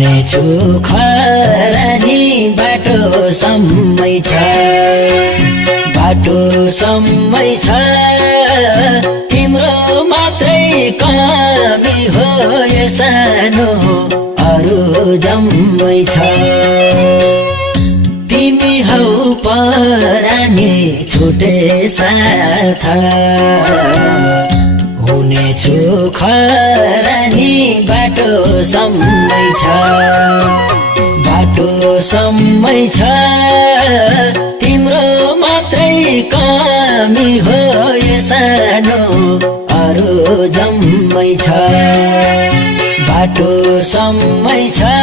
हुनेछु खरानी बाटो सम्मै छ बाटो सम्मै छ तिम्रो मात्रै कमी हो यो सानो अरू जम्मै छ तिमी हौ परानी छुटे साथ हुनेछु खरानी बाटो सम्मै छ बाटो सम्मै छ तिम्रो मात्रै कमी हो यो सानो अरू जम्मै छ बाटो सम्मै छ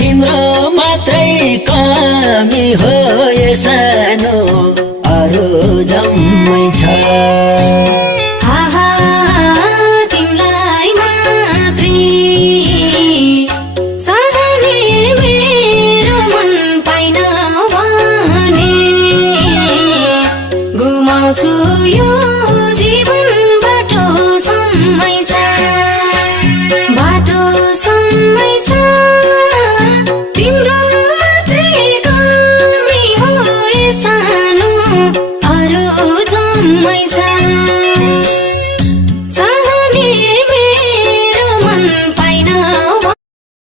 तिम्रो मात्रै कमी हो यो सानो अरू जम्मै छ यो जीवन बाटो सम्मै छ बाटो सम्मै छ तिम्रो मात्रै कमी हो यो सानो अरू जम्मै छ